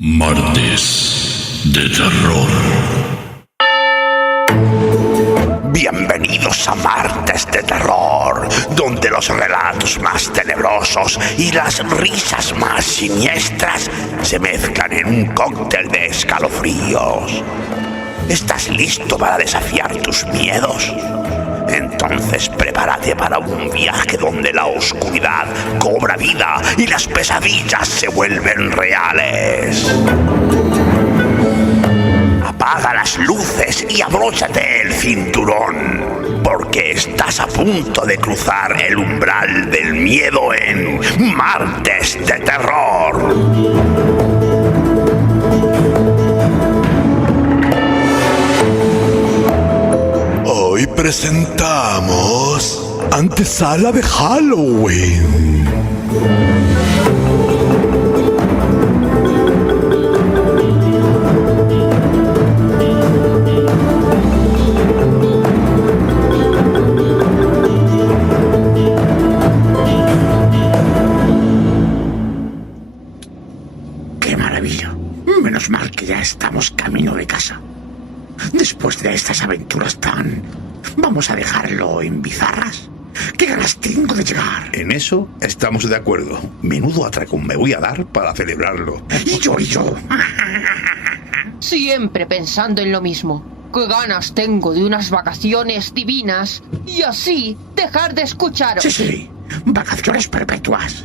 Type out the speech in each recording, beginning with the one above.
Martes de Terror. Bienvenidos a Martes de Terror, donde los relatos más tenebrosos y las risas más siniestras se mezclan en un cóctel de escalofríos. ¿Estás listo para desafiar tus miedos? Entonces prepárate para un viaje donde la oscuridad cobra vida y las pesadillas se vuelven reales. Apaga las luces y abróchate el cinturón, porque estás a punto de cruzar el umbral del miedo en Martes de Terror. Hoy presentamos Antesala de Halloween. ¡Qué maravilla! Menos mal que ya estamos camino de casa. Después de estas aventuras ¿vamos a dejarlo en bizarras? ¿Qué ganas tengo de llegar? En eso estamos de acuerdo. Menudo atracón me voy a dar para celebrarlo. Y yo. Siempre pensando en lo mismo. Qué ganas tengo de unas vacaciones divinas y así dejar de escucharos. Sí. Vacaciones perpetuas.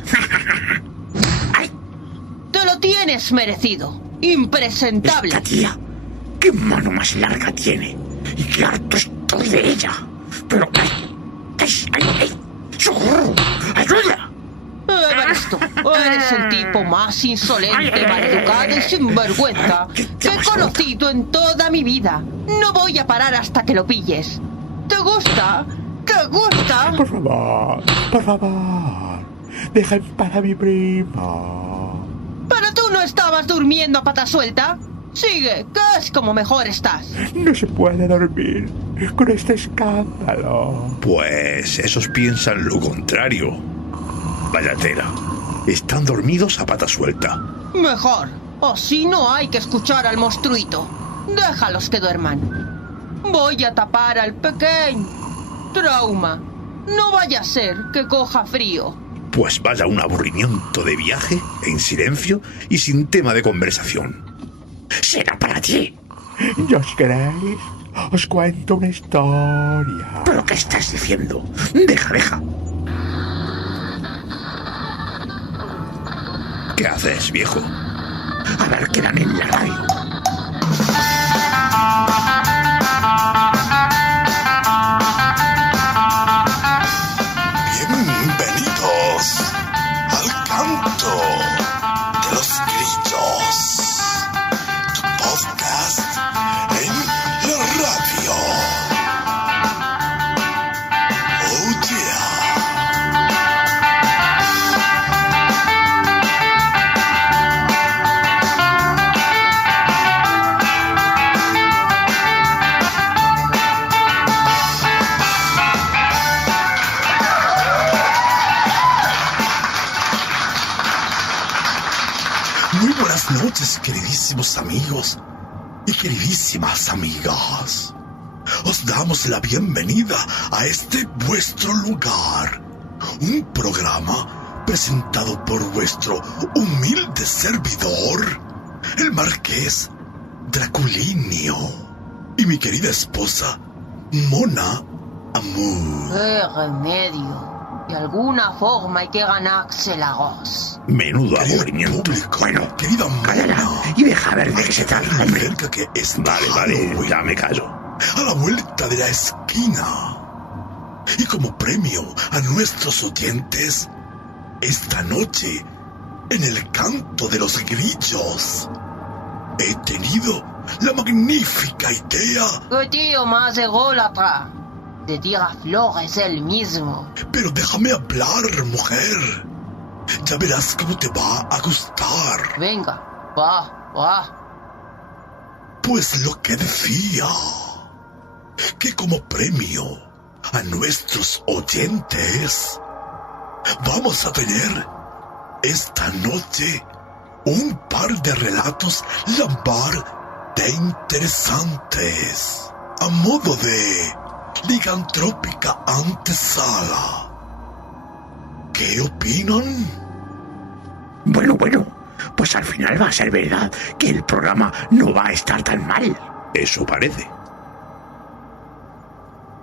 ¡Ay! Te lo tienes merecido. Impresentable. Esta tía, qué mano más larga tiene. Y qué harto estoy de ella. Pero... ¡Ay! ¡Socorro! ¡Ayuda! Evaristo, eres el tipo más insolente, maleducado y sinvergüenza que he conocido en toda mi vida. No voy a parar hasta que lo pilles. ¿Te gusta? ¿Te gusta? Por favor. Deja en paz a mi prima. ¿Pero tú no estabas durmiendo a pata suelta? Sigue, que es como mejor estás. No se puede dormir con este escándalo. Pues esos piensan lo contrario. Vaya tela. Están dormidos a pata suelta. Mejor, o si no hay que escuchar al monstruito. Déjalos que duerman. Voy a tapar al pequeño. Trauma. No vaya a ser que coja frío. Pues vaya un aburrimiento de viaje, en silencio y sin tema de conversación. Será para ti. ¿Y os queréis? Os cuento una historia. ¿Pero qué estás diciendo? Deja. ¿Qué haces, viejo? A ver qué dan en la radio. Bienvenidos al canto de los grillos, tu podcast en la radio. Oh yeah. Muy buenas noches, queridísimos amigos y queridísimas amigas. Os damos la bienvenida a este vuestro lugar, un programa presentado por vuestro humilde servidor, el Marqués Draculinio, y mi querida esposa, Mona Amour. ¡Qué remedio! De alguna forma hay que ganarse la voz. Menudo Querido aburrimiento. público, Bueno, querida cállala Mona, y deja ver de qué se trata, hombre. cerca que es Vale, Halloween, ya me callo. a la vuelta de la esquina. Y como premio a nuestros oyentes, esta noche, en el canto de los grillos, he tenido la magnífica idea. ¡Qué tío más ególatra! Te tira flores él mismo. Pero déjame hablar, mujer. Ya verás cómo te va a gustar. Venga, va. Pues lo que decía, que como premio a nuestros oyentes, vamos a tener esta noche un par de relatos lambar de interesantes, a modo de licantrópica antesala. ¿Qué opinan? Bueno, pues al final va a ser verdad que el programa no va a estar tan mal. Eso parece.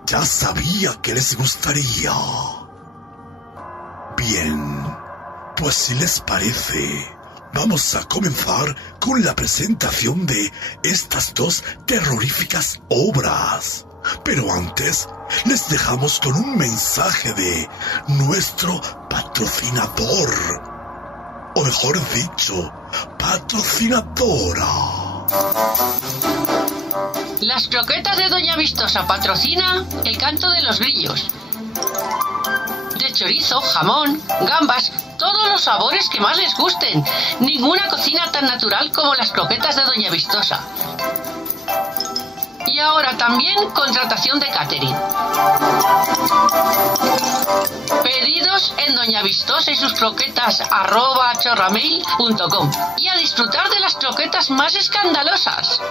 Ya sabía que les gustaría. Bien, pues si les parece, vamos a comenzar con la presentación de estas dos terroríficas obras. Pero antes, les dejamos con un mensaje de nuestro patrocinador. O mejor dicho, patrocinadora. Las croquetas de Doña Vistosa patrocina El Canto de los Grillos. De chorizo, jamón, gambas, todos los sabores que más les gusten. Ninguna cocina tan natural como las croquetas de Doña Vistosa. Y ahora también contratación de catering. Pedidos en Doña Vistosa y sus croquetas @chorramail.com y a disfrutar de las croquetas más escandalosas.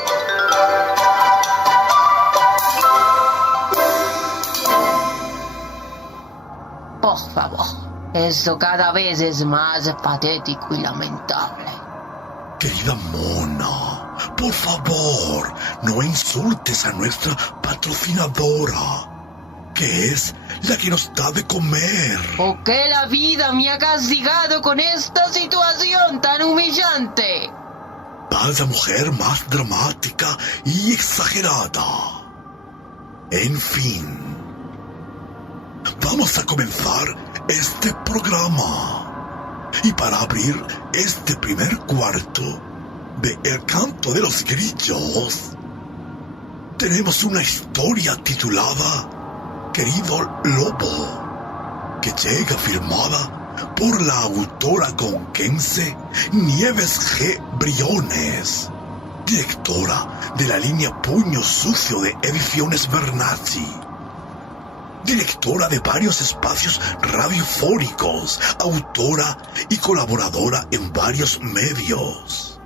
Por favor, esto cada vez es más patético y lamentable. Querida Mona, por favor, no insultes a nuestra patrocinadora, que es la que nos da de comer. ¿Por qué la vida me ha castigado con esta situación tan humillante? Vaya mujer más dramática y exagerada. En fin, vamos a comenzar este programa. Y para abrir este primer cuarto de El Canto de los Grillos, tenemos una historia titulada Querido Lobo, que llega firmada por la autora conquense Nieves G. Briones, directora de la línea Puño Sucio de Ediciones Bernazzi, directora de varios espacios radiofónicos, autora y colaboradora en varios medios.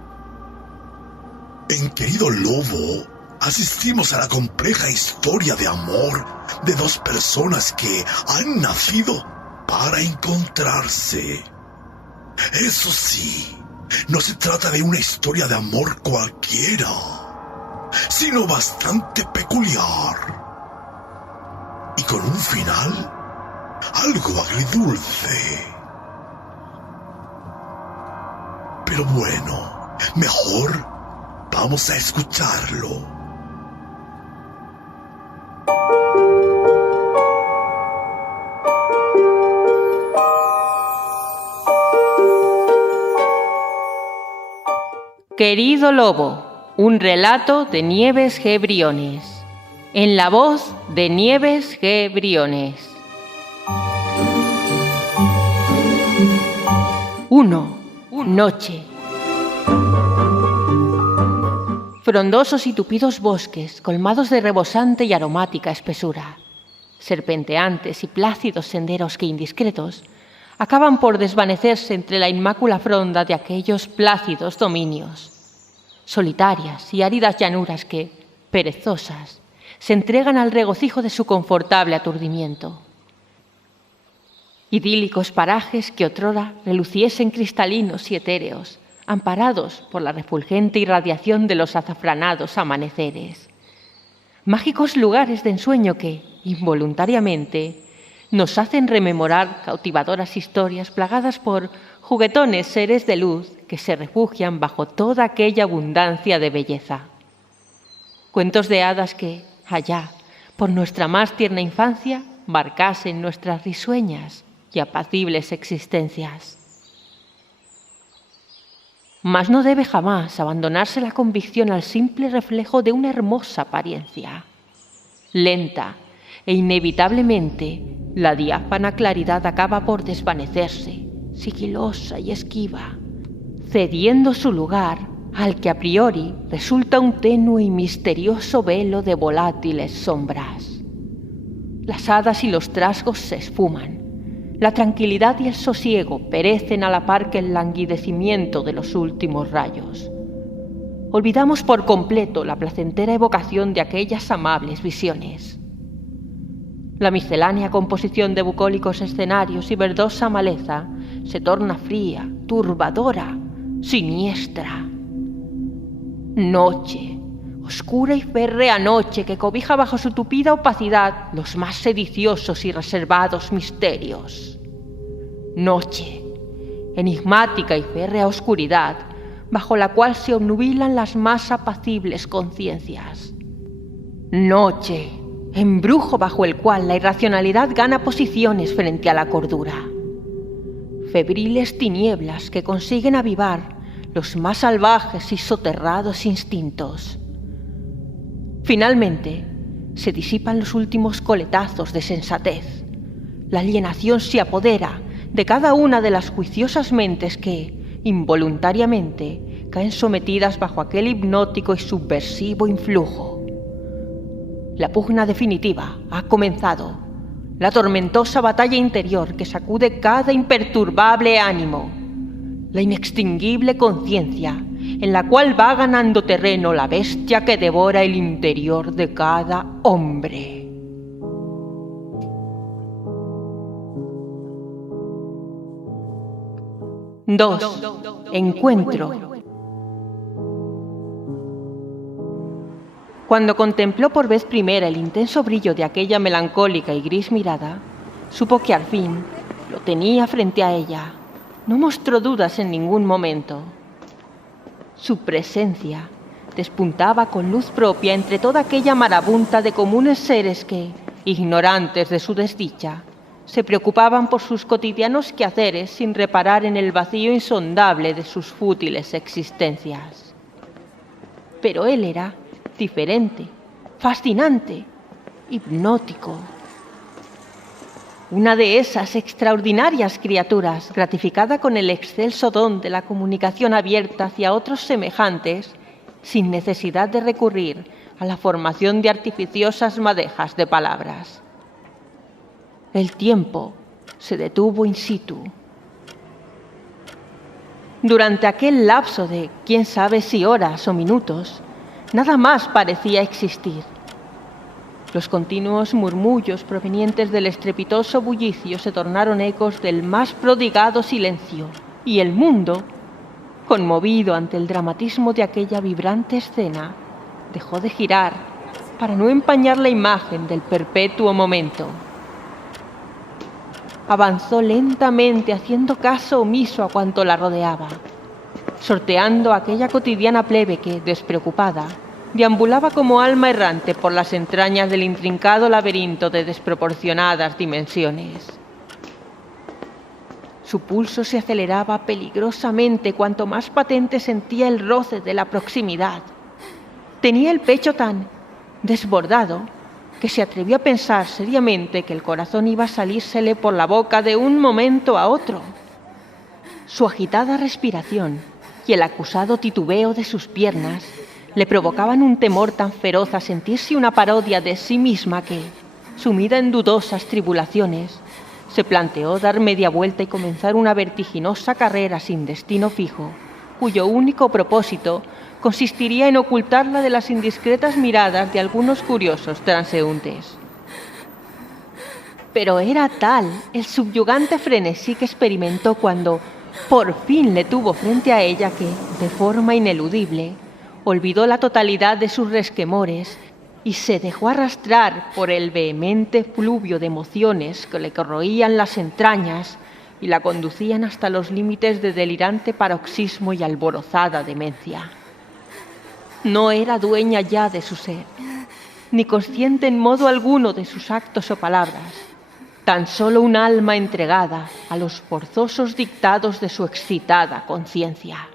En Querido Lobo, asistimos a la compleja historia de amor de dos personas que han nacido para encontrarse. Eso sí, no se trata de una historia de amor cualquiera, sino bastante peculiar. Y con un final algo agridulce. Pero bueno, mejor vamos a escucharlo. Querido Lobo, un relato de Nieves G. Briones. En la voz de Nieves G. Briones. 1. Noche. Frondosos y tupidos bosques, colmados de rebosante y aromática espesura. Serpenteantes y plácidos senderos que indiscretos acaban por desvanecerse entre la inmácula fronda de aquellos plácidos dominios. Solitarias y áridas llanuras que, perezosas, se entregan al regocijo de su confortable aturdimiento. Idílicos parajes que otrora reluciesen cristalinos y etéreos, amparados por la refulgente irradiación de los azafranados amaneceres. Mágicos lugares de ensueño que, involuntariamente, nos hacen rememorar cautivadoras historias plagadas por juguetones seres de luz que se refugian bajo toda aquella abundancia de belleza. Cuentos de hadas que, allá, por nuestra más tierna infancia, marcasen nuestras risueñas y apacibles existencias. Mas no debe jamás abandonarse la convicción al simple reflejo de una hermosa apariencia. Lenta e inevitablemente, la diáfana claridad acaba por desvanecerse, sigilosa y esquiva, cediendo su lugar al que a priori resulta un tenue y misterioso velo de volátiles sombras. Las hadas y los trasgos se esfuman, La tranquilidad y el sosiego perecen a la par que el languidecimiento de los últimos rayos. Olvidamos por completo la placentera evocación de aquellas amables visiones. La miscelánea composición de bucólicos escenarios y verdosa maleza se torna fría, turbadora, siniestra. Noche, oscura y férrea noche que cobija bajo su tupida opacidad los más sediciosos y reservados misterios. Noche, enigmática y férrea oscuridad, bajo la cual se obnubilan las más apacibles conciencias. Noche, embrujo bajo el cual la irracionalidad gana posiciones frente a la cordura. Febriles tinieblas que consiguen avivar los más salvajes y soterrados instintos. Finalmente, se disipan los últimos coletazos de sensatez. La alienación se apodera de cada una de las juiciosas mentes que, involuntariamente, caen sometidas bajo aquel hipnótico y subversivo influjo. La pugna definitiva ha comenzado, la tormentosa batalla interior que sacude cada imperturbable ánimo, la inextinguible conciencia en la cual va ganando terreno la bestia que devora el interior de cada hombre. Dos. Encuentro. Cuando contempló por vez primera el intenso brillo de aquella melancólica y gris mirada, supo que al fin lo tenía frente a ella. No mostró dudas en ningún momento. Su presencia despuntaba con luz propia entre toda aquella marabunta de comunes seres que, ignorantes de su desdicha, se preocupaban por sus cotidianos quehaceres sin reparar en el vacío insondable de sus fútiles existencias. Pero él era diferente, fascinante, hipnótico. Una de esas extraordinarias criaturas, gratificada con el excelso don de la comunicación abierta hacia otros semejantes, sin necesidad de recurrir a la formación de artificiosas madejas de palabras. El tiempo se detuvo in situ. Durante aquel lapso de quién sabe si horas o minutos, nada más parecía existir. Los continuos murmullos provenientes del estrepitoso bullicio se tornaron ecos del más prodigado silencio, y el mundo, conmovido ante el dramatismo de aquella vibrante escena, dejó de girar para no empañar la imagen del perpetuo momento. Avanzó lentamente haciendo caso omiso a cuanto la rodeaba, sorteando aquella cotidiana plebe que, despreocupada, deambulaba como alma errante por las entrañas del intrincado laberinto de desproporcionadas dimensiones. Su pulso se aceleraba peligrosamente cuanto más patente sentía el roce de la proximidad. Tenía el pecho tan desbordado que se atrevió a pensar seriamente que el corazón iba a salírsele por la boca de un momento a otro. Su agitada respiración y el acusado titubeo de sus piernas le provocaban un temor tan feroz a sentirse una parodia de sí misma que, sumida en dudosas tribulaciones, se planteó dar media vuelta y comenzar una vertiginosa carrera sin destino fijo, cuyo único propósito consistiría en ocultarla de las indiscretas miradas de algunos curiosos transeúntes. Pero era tal el subyugante frenesí que experimentó cuando por fin le tuvo frente a ella que, de forma ineludible, olvidó la totalidad de sus resquemores y se dejó arrastrar por el vehemente fluvio de emociones que le corroían las entrañas y la conducían hasta los límites de delirante paroxismo y alborozada demencia. No era dueña ya de su ser, ni consciente en modo alguno de sus actos o palabras, tan solo un alma entregada a los forzosos dictados de su excitada conciencia.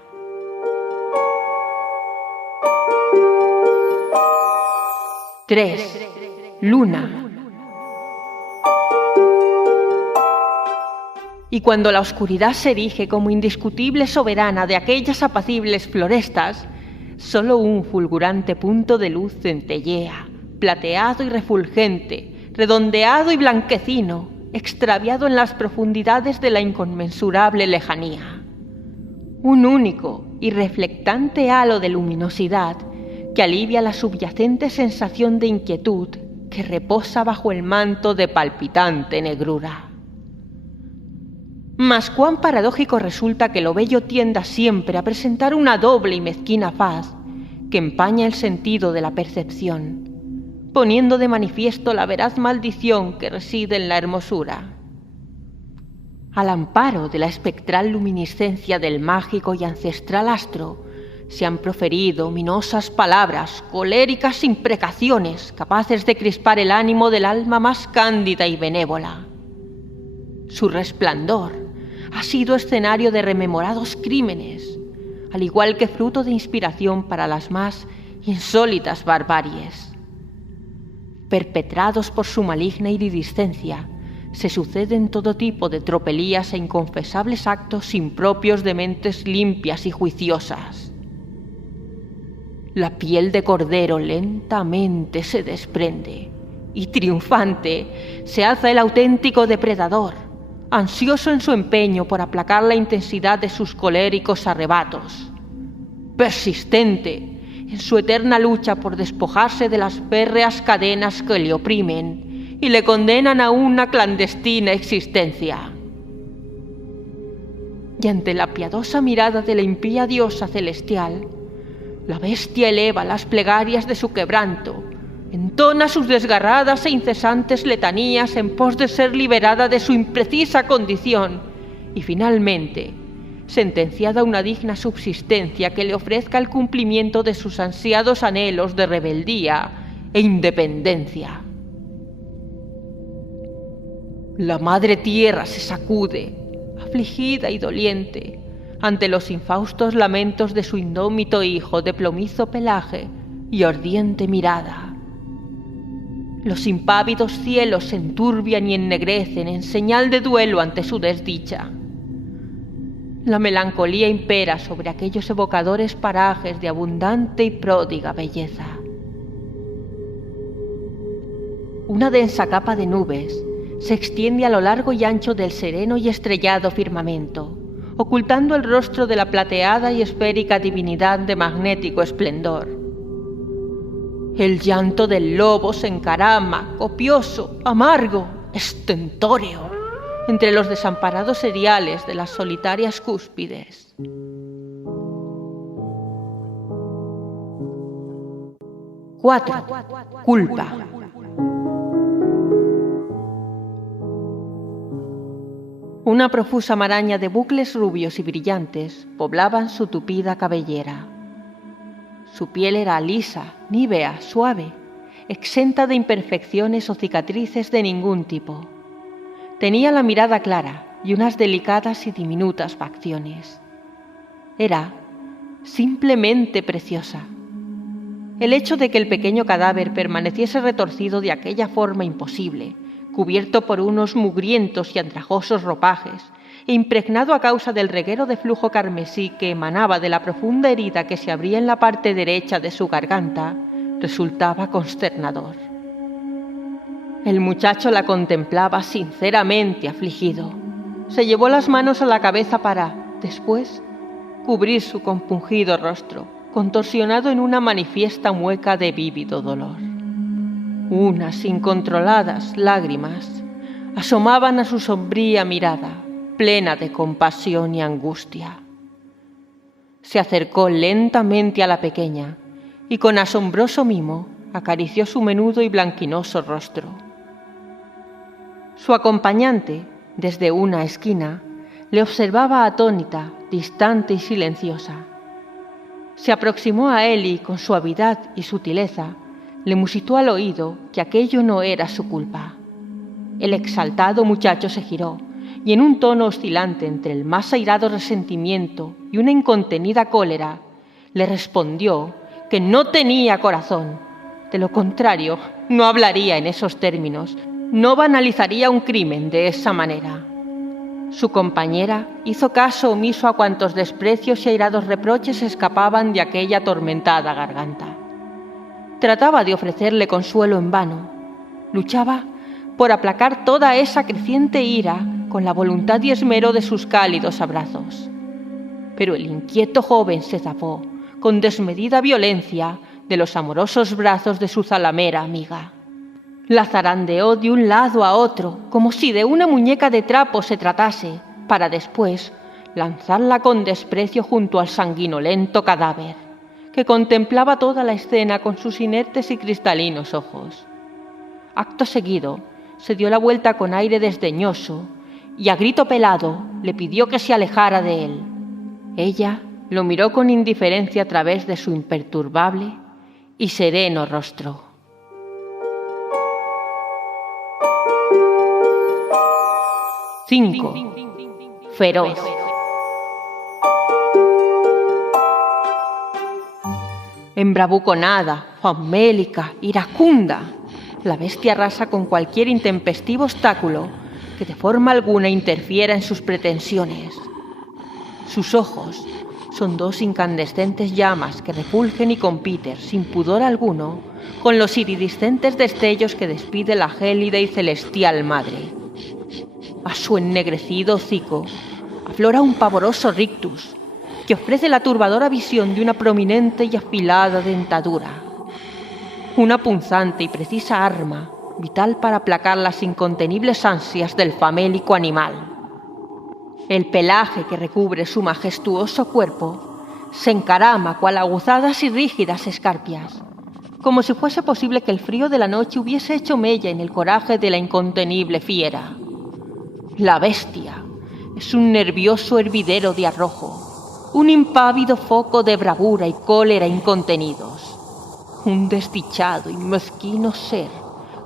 Tres. Luna. Y cuando la oscuridad se erige como indiscutible soberana de aquellas apacibles florestas, solo un fulgurante punto de luz centellea, plateado y refulgente, redondeado y blanquecino, extraviado en las profundidades de la inconmensurable lejanía. Un único y reflectante halo de luminosidad que alivia la subyacente sensación de inquietud que reposa bajo el manto de palpitante negrura. Mas cuán paradójico resulta que lo bello tienda siempre a presentar una doble y mezquina faz que empaña el sentido de la percepción, poniendo de manifiesto la veraz maldición que reside en la hermosura. Al amparo de la espectral luminiscencia del mágico y ancestral astro, se han proferido ominosas palabras, coléricas imprecaciones, capaces de crispar el ánimo del alma más cándida y benévola. Su resplandor ha sido escenario de rememorados crímenes, al igual que fruto de inspiración para las más insólitas barbaries. Perpetrados por su maligna iridiscencia, se suceden todo tipo de tropelías e inconfesables actos impropios de mentes limpias y juiciosas. La piel de cordero lentamente se desprende y triunfante se alza el auténtico depredador, ansioso en su empeño por aplacar la intensidad de sus coléricos arrebatos, persistente en su eterna lucha por despojarse de las férreas cadenas que le oprimen y le condenan a una clandestina existencia. Y ante la piadosa mirada de la impía diosa celestial, la bestia eleva las plegarias de su quebranto, entona sus desgarradas e incesantes letanías en pos de ser liberada de su imprecisa condición y finalmente sentenciada a una digna subsistencia que le ofrezca el cumplimiento de sus ansiados anhelos de rebeldía e independencia. La madre tierra se sacude, afligida y doliente, ante los infaustos lamentos de su indómito hijo de plomizo pelaje y ardiente mirada. Los impávidos cielos se enturbian y ennegrecen en señal de duelo ante su desdicha. La melancolía impera sobre aquellos evocadores parajes de abundante y pródiga belleza. Una densa capa de nubes se extiende a lo largo y ancho del sereno y estrellado firmamento, ocultando el rostro de la plateada y esférica divinidad de magnético esplendor. El llanto del lobo se encarama, copioso, amargo, estentóreo, entre los desamparados seriales de las solitarias cúspides. ¡4! Culpa. Una profusa maraña de bucles rubios y brillantes poblaban su tupida cabellera. Su piel era lisa, nívea, suave, exenta de imperfecciones o cicatrices de ningún tipo. Tenía la mirada clara y unas delicadas y diminutas facciones. Era simplemente preciosa. El hecho de que el pequeño cadáver permaneciese retorcido de aquella forma imposible, cubierto por unos mugrientos y andrajosos ropajes, e impregnado a causa del reguero de flujo carmesí que emanaba de la profunda herida que se abría en la parte derecha de su garganta, resultaba consternador. El muchacho la contemplaba sinceramente afligido. Se llevó las manos a la cabeza para, después, cubrir su compungido rostro, contorsionado en una manifiesta mueca de vívido dolor. Unas incontroladas lágrimas asomaban a su sombría mirada, plena de compasión y angustia. Se acercó lentamente a la pequeña y con asombroso mimo acarició su menudo y blanquinoso rostro. Su acompañante, desde una esquina, le observaba atónita, distante y silenciosa. Se aproximó a él y, con suavidad y sutileza, le musitó al oído que aquello no era su culpa. El exaltado muchacho se giró y, en un tono oscilante entre el más airado resentimiento y una incontenida cólera, le respondió que no tenía corazón. De lo contrario, no hablaría en esos términos, no banalizaría un crimen de esa manera. Su compañera hizo caso omiso a cuantos desprecios y airados reproches escapaban de aquella atormentada garganta. Trataba de ofrecerle consuelo en vano. Luchaba por aplacar toda esa creciente ira con la voluntad y esmero de sus cálidos abrazos. Pero el inquieto joven se zafó, con desmedida violencia, de los amorosos brazos de su zalamera amiga. La zarandeó de un lado a otro, como si de una muñeca de trapo se tratase, para después lanzarla con desprecio junto al sanguinolento cadáver, que contemplaba toda la escena con sus inertes y cristalinos ojos. Acto seguido, se dio la vuelta con aire desdeñoso y a grito pelado le pidió que se alejara de él. Ella lo miró con indiferencia a través de su imperturbable y sereno rostro. Cinco. Feroz. Embravuconada, famélica, iracunda, la bestia arrasa con cualquier intempestivo obstáculo que de forma alguna interfiera en sus pretensiones. Sus ojos son dos incandescentes llamas que refulgen y compiten sin pudor alguno con los iridiscentes destellos que despide la gélida y celestial madre. A su ennegrecido hocico aflora un pavoroso rictus que ofrece la turbadora visión de una prominente y afilada dentadura. Una punzante y precisa arma, vital para aplacar las incontenibles ansias del famélico animal. El pelaje que recubre su majestuoso cuerpo se encarama cual aguzadas y rígidas escarpias, como si fuese posible que el frío de la noche hubiese hecho mella en el coraje de la incontenible fiera. La bestia es un nervioso hervidero de arrojo, un impávido foco de bravura y cólera incontenidos, un desdichado y mezquino ser,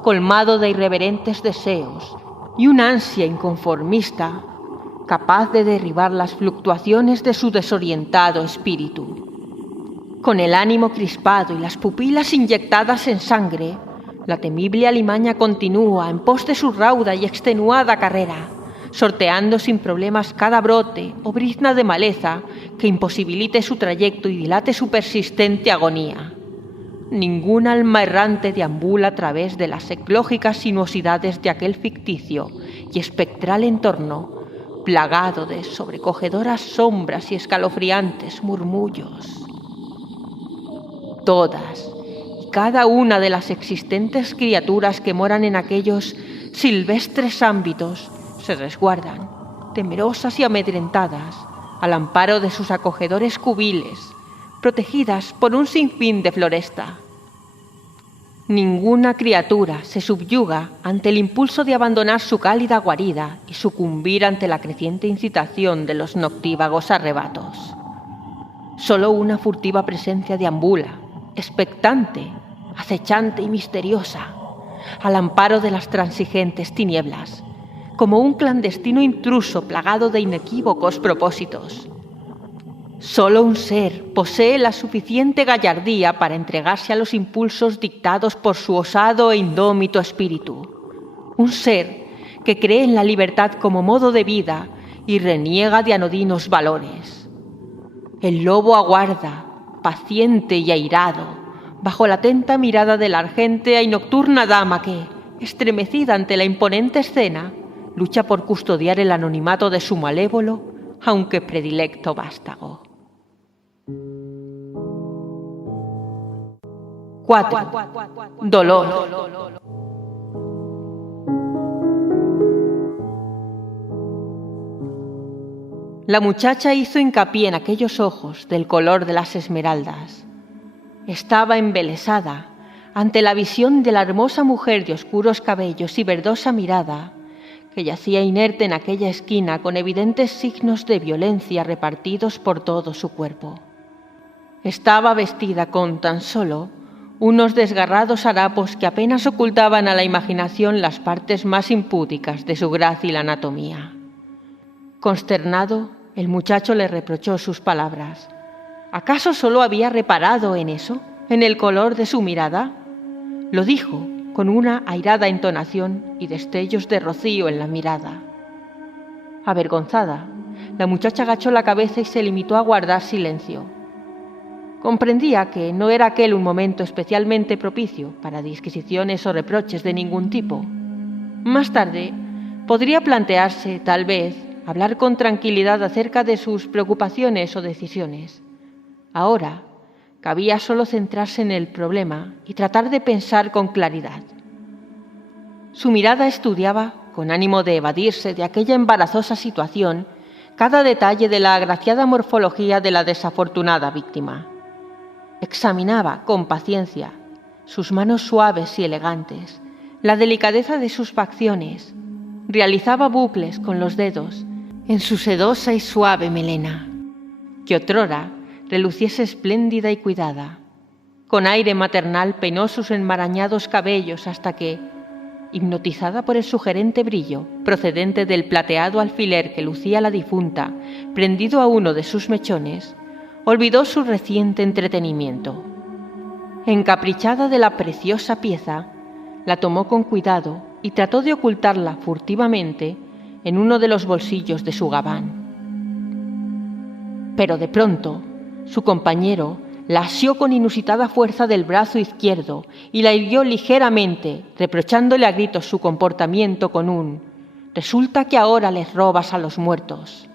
colmado de irreverentes deseos y una ansia inconformista, capaz de derribar las fluctuaciones de su desorientado espíritu. Con el ánimo crispado y las pupilas inyectadas en sangre, la temible alimaña continúa en pos de su rauda y extenuada carrera, sorteando sin problemas cada brote o brizna de maleza que imposibilite su trayecto y dilate su persistente agonía. Ningún alma errante deambula a través de las eclógicas sinuosidades de aquel ficticio y espectral entorno, plagado de sobrecogedoras sombras y escalofriantes murmullos. Todas y cada una de las existentes criaturas que moran en aquellos silvestres ámbitos se resguardan, temerosas y amedrentadas, al amparo de sus acogedores cubiles, protegidas por un sinfín de floresta. Ninguna criatura se subyuga ante el impulso de abandonar su cálida guarida y sucumbir ante la creciente incitación de los noctívagos arrebatos. Solo una furtiva presencia deambula, expectante, acechante y misteriosa, al amparo de las transigentes tinieblas, como un clandestino intruso plagado de inequívocos propósitos. Solo un ser posee la suficiente gallardía para entregarse a los impulsos dictados por su osado e indómito espíritu. Un ser que cree en la libertad como modo de vida y reniega de anodinos valores. El lobo aguarda, paciente y airado, bajo la atenta mirada de la argéntea y nocturna dama que, estremecida ante la imponente escena, lucha por custodiar el anonimato de su malévolo, aunque predilecto vástago. 4. Dolor. La muchacha hizo hincapié en aquellos ojos del color de las esmeraldas. Estaba embelesada ante la visión de la hermosa mujer de oscuros cabellos y verdosa mirada que yacía inerte en aquella esquina con evidentes signos de violencia repartidos por todo su cuerpo. Estaba vestida con tan solo unos desgarrados harapos que apenas ocultaban a la imaginación las partes más impúdicas de su grácil anatomía. Consternado, el muchacho le reprochó sus palabras. ¿Acaso solo había reparado en eso, en el color de su mirada? Lo dijo con una airada entonación y destellos de rocío en la mirada. Avergonzada, la muchacha agachó la cabeza y se limitó a guardar silencio. Comprendía que no era aquel un momento especialmente propicio para disquisiciones o reproches de ningún tipo. Más tarde, podría plantearse, tal vez, hablar con tranquilidad acerca de sus preocupaciones o decisiones. Ahora, cabía solo centrarse en el problema y tratar de pensar con claridad. Su mirada estudiaba, con ánimo de evadirse de aquella embarazosa situación, cada detalle de la agraciada morfología de la desafortunada víctima. Examinaba, con paciencia, sus manos suaves y elegantes, la delicadeza de sus facciones, realizaba bucles con los dedos en su sedosa y suave melena, que otrora reluciese espléndida y cuidada. Con aire maternal peinó sus enmarañados cabellos hasta que, hipnotizada por el sugerente brillo procedente del plateado alfiler que lucía la difunta prendido a uno de sus mechones, olvidó su reciente entretenimiento. Encaprichada de la preciosa pieza, la tomó con cuidado y trató de ocultarla furtivamente en uno de los bolsillos de su gabán. Pero de pronto, su compañero la asió con inusitada fuerza del brazo izquierdo y la hirió ligeramente, reprochándole a gritos su comportamiento con un «Resulta que ahora les robas a los muertos».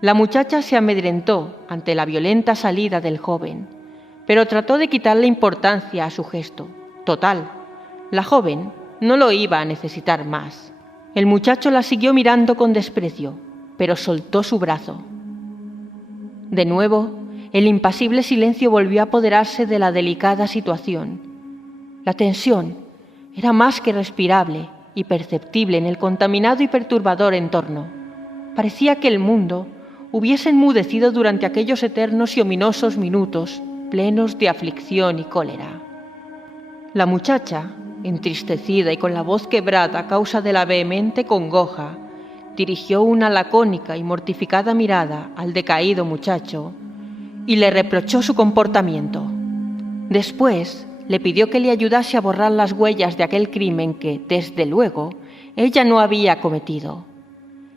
La muchacha se amedrentó ante la violenta salida del joven, pero trató de quitarle importancia a su gesto. Total, la joven no lo iba a necesitar más. El muchacho la siguió mirando con desprecio, pero soltó su brazo. De nuevo, el impasible silencio volvió a apoderarse de la delicada situación. La tensión era más que respirable y perceptible en el contaminado y perturbador entorno. Parecía que el mundo hubiese enmudecido durante aquellos eternos y ominosos minutos plenos de aflicción y cólera. La muchacha, entristecida y con la voz quebrada a causa de la vehemente congoja, dirigió una lacónica y mortificada mirada al decaído muchacho y le reprochó su comportamiento. Después le pidió que le ayudase a borrar las huellas de aquel crimen que, desde luego, ella no había cometido.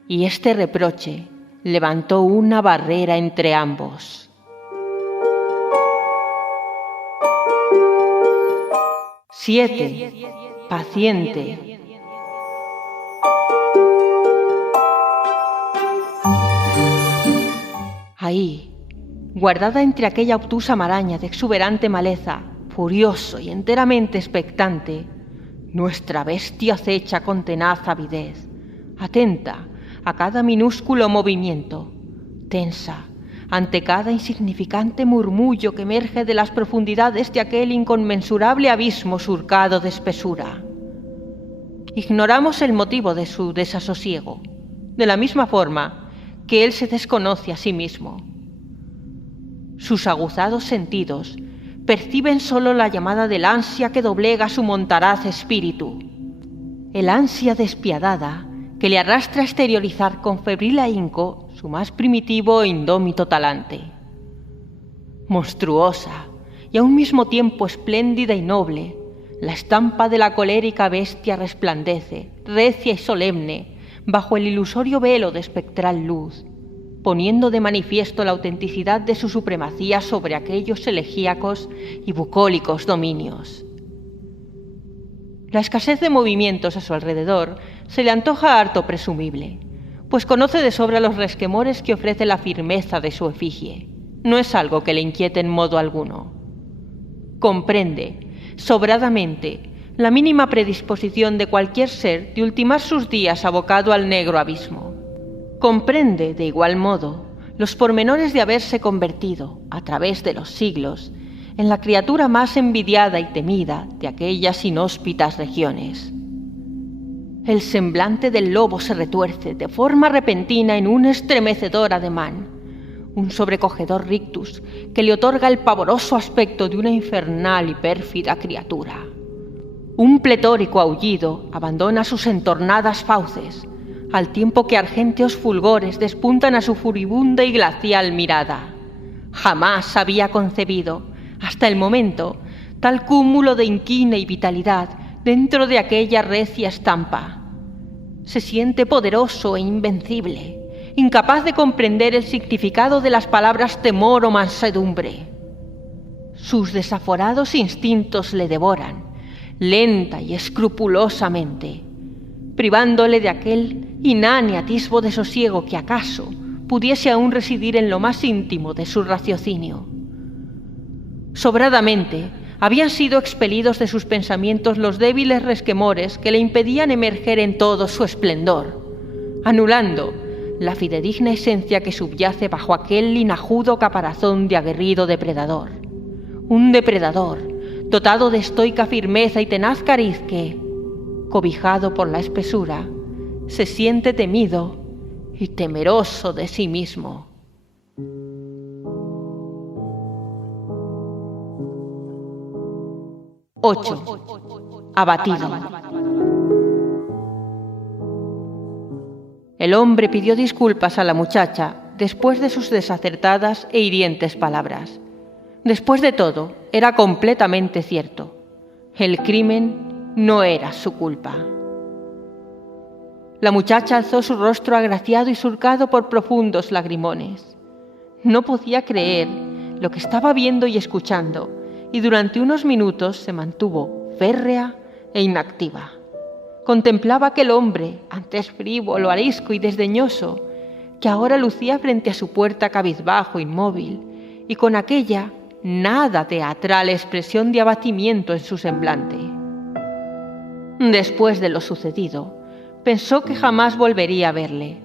Y este reproche levantó una barrera entre ambos. Siete. Paciente. Ahí, guardada entre aquella obtusa maraña de exuberante maleza, furioso y enteramente expectante, nuestra bestia acecha con tenaz avidez, atenta a cada minúsculo movimiento, tensa ante cada insignificante murmullo que emerge de las profundidades de aquel inconmensurable abismo surcado de espesura. Ignoramos el motivo de su desasosiego, de la misma forma que él se desconoce a sí mismo. Sus aguzados sentidos perciben solo la llamada del ansia que doblega su montaraz espíritu, el ansia despiadada que le arrastra a exteriorizar con febril ahínco su más primitivo e indómito talante. Monstruosa y a un mismo tiempo espléndida y noble, la estampa de la colérica bestia resplandece, recia y solemne, bajo el ilusorio velo de espectral luz, poniendo de manifiesto la autenticidad de su supremacía sobre aquellos elegíacos y bucólicos dominios. La escasez de movimientos a su alrededor se le antoja harto presumible, pues conoce de sobra los resquemores que ofrece la firmeza de su efigie. No es algo que le inquiete en modo alguno. Comprende, sobradamente, la mínima predisposición de cualquier ser de ultimar sus días abocado al negro abismo. Comprende, de igual modo, los pormenores de haberse convertido, a través de los siglos, en la criatura más envidiada y temida de aquellas inhóspitas regiones. El semblante del lobo se retuerce de forma repentina en un estremecedor ademán, un sobrecogedor rictus que le otorga el pavoroso aspecto de una infernal y pérfida criatura. Un pletórico aullido abandona sus entornadas fauces, al tiempo que argénteos fulgores despuntan a su furibunda y glacial mirada. Jamás había concebido, hasta el momento, tal cúmulo de inquina y vitalidad dentro de aquella recia estampa. Se siente poderoso e invencible, incapaz de comprender el significado de las palabras temor o mansedumbre. Sus desaforados instintos le devoran, lenta y escrupulosamente. privándole de aquel inane atisbo de sosiego que acaso pudiese aún residir en lo más íntimo de su raciocinio. Sobradamente habían sido expelidos de sus pensamientos los débiles resquemores que le impedían emerger en todo su esplendor, anulando la fidedigna esencia que subyace bajo aquel linajudo caparazón de aguerrido depredador. Un depredador dotado de estoica firmeza y tenaz cariz que, cobijado por la espesura, se siente temido y temeroso de sí mismo. Abatido. El hombre pidió disculpas a la muchacha después de sus desacertadas e hirientes palabras. Después de todo, era completamente cierto. El crimen no era su culpa. La muchacha alzó su rostro agraciado y surcado por profundos lagrimones. No podía creer lo que estaba viendo y escuchando, y durante unos minutos se mantuvo férrea e inactiva. Contemplaba aquel hombre, antes frívolo, arisco y desdeñoso, que ahora lucía frente a su puerta cabizbajo, inmóvil, y con aquella nada teatral expresión de abatimiento en su semblante. Después de lo sucedido, pensó que jamás volvería a verle.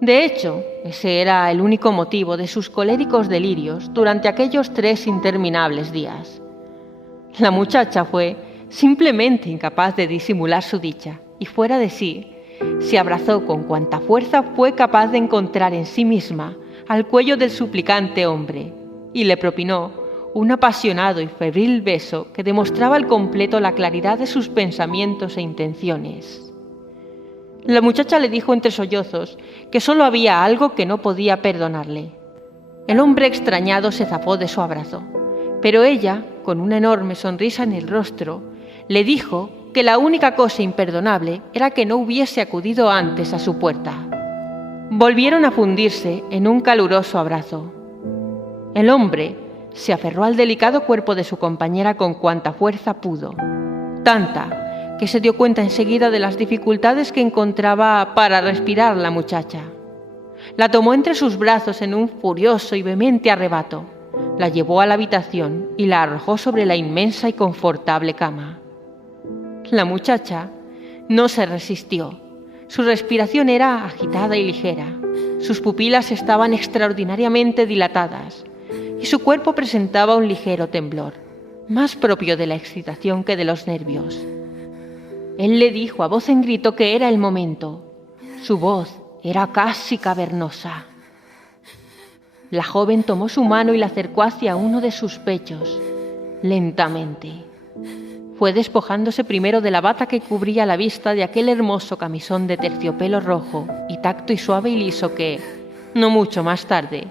De hecho, ese era el único motivo de sus coléricos delirios durante aquellos 3 interminables días. La muchacha fue simplemente incapaz de disimular su dicha, y fuera de sí, se abrazó con cuanta fuerza fue capaz de encontrar en sí misma al cuello del suplicante hombre, y le propinó un apasionado y febril beso que demostraba al completo la claridad de sus pensamientos e intenciones. La muchacha le dijo entre sollozos que solo había algo que no podía perdonarle. El hombre extrañado se zafó de su abrazo, pero ella, con una enorme sonrisa en el rostro, le dijo que la única cosa imperdonable era que no hubiese acudido antes a su puerta. Volvieron a fundirse en un caluroso abrazo. El hombre se aferró al delicado cuerpo de su compañera con cuanta fuerza pudo, tanta que se dio cuenta enseguida de las dificultades que encontraba para respirar la muchacha. La tomó entre sus brazos en un furioso y vehemente arrebato, la llevó a la habitación y la arrojó sobre la inmensa y confortable cama. La muchacha no se resistió. Su respiración era agitada y ligera, sus pupilas estaban extraordinariamente dilatadas y su cuerpo presentaba un ligero temblor, más propio de la excitación que de los nervios. Él le dijo a voz en grito que era el momento. Su voz era casi cavernosa. La joven tomó su mano y la acercó hacia uno de sus pechos, lentamente. Fue despojándose primero de la bata que cubría la vista de aquel hermoso camisón de terciopelo rojo y tacto y suave y liso que, no mucho más tarde,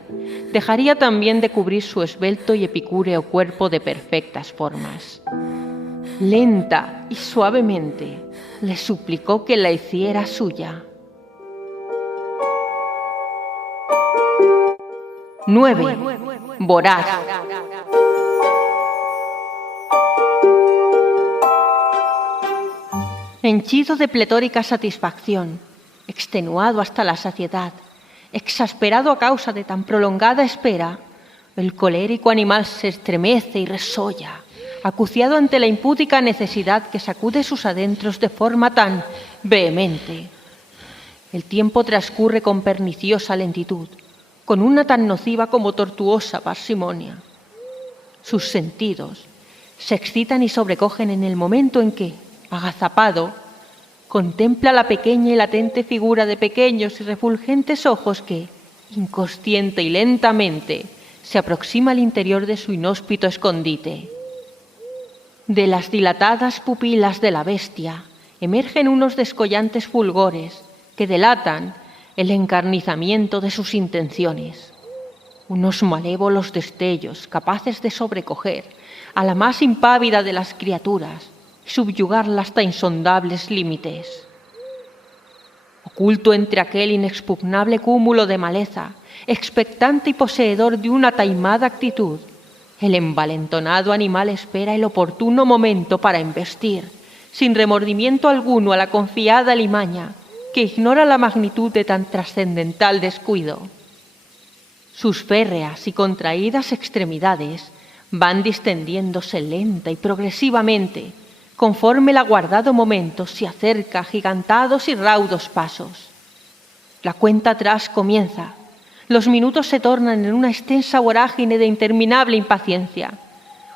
dejaría también de cubrir su esbelto y epicúreo cuerpo de perfectas formas. Lenta y suavemente le suplicó que la hiciera suya. 9. Voraz. Henchido de pletórica satisfacción, extenuado hasta la saciedad, exasperado a causa de tan prolongada espera, el colérico animal se estremece y resolla, acuciado ante la impúdica necesidad que sacude sus adentros de forma tan vehemente. El tiempo transcurre con perniciosa lentitud, con una tan nociva como tortuosa parsimonia. Sus sentidos se excitan y sobrecogen en el momento en que, agazapado, contempla la pequeña y latente figura de pequeños y refulgentes ojos que, inconsciente y lentamente, se aproxima al interior de su inhóspito escondite. De las dilatadas pupilas de la bestia emergen unos descollantes fulgores que delatan el encarnizamiento de sus intenciones, unos malévolos destellos capaces de sobrecoger a la más impávida de las criaturas y subyugarla hasta insondables límites. Oculto entre aquel inexpugnable cúmulo de maleza, expectante y poseedor de una taimada actitud, el envalentonado animal espera el oportuno momento para embestir, sin remordimiento alguno a la confiada alimaña, que ignora la magnitud de tan trascendental descuido. Sus férreas y contraídas extremidades van distendiéndose lenta y progresivamente, conforme el aguardado momento se acerca a gigantados y raudos pasos. La cuenta atrás comienza. Los minutos se tornan en una extensa vorágine de interminable impaciencia,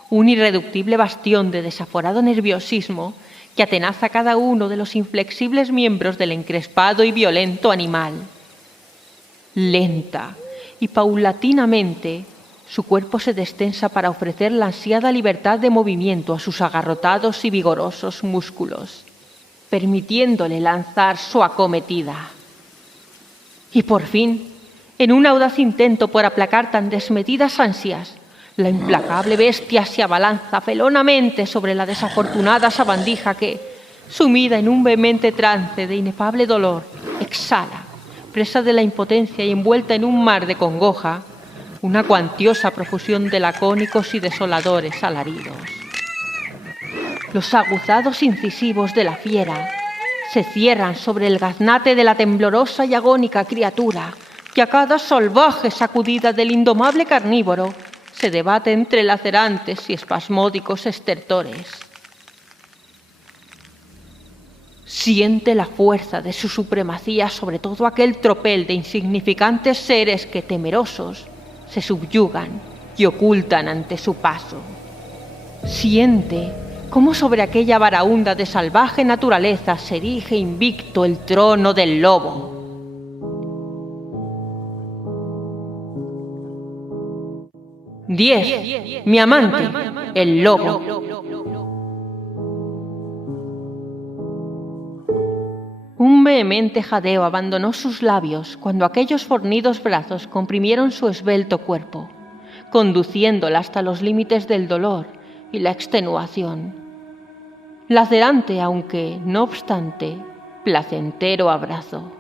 un irreductible bastión de desaforado nerviosismo que atenaza a cada uno de los inflexibles miembros del encrespado y violento animal. Lenta y paulatinamente, su cuerpo se destensa para ofrecer la ansiada libertad de movimiento a sus agarrotados y vigorosos músculos, permitiéndole lanzar su acometida. Y por fin, en un audaz intento por aplacar tan desmedidas ansias, la implacable bestia se abalanza felonamente sobre la desafortunada sabandija que, sumida en un vehemente trance de inefable dolor, exhala, presa de la impotencia y envuelta en un mar de congoja, una cuantiosa profusión de lacónicos y desoladores alaridos. Los aguzados incisivos de la fiera se cierran sobre el gaznate de la temblorosa y agónica criatura que a cada salvaje sacudida del indomable carnívoro se debate entre lacerantes y espasmódicos estertores. Siente la fuerza de su supremacía sobre todo aquel tropel de insignificantes seres que, temerosos, se subyugan y ocultan ante su paso. Siente cómo sobre aquella baraúnda de salvaje naturaleza se erige invicto el trono del lobo. Mi amante, el lobo. Un vehemente jadeo abandonó sus labios cuando aquellos fornidos brazos comprimieron su esbelto cuerpo, conduciéndola hasta los límites del dolor y la extenuación. Lacerante, aunque, no obstante, placentero abrazo.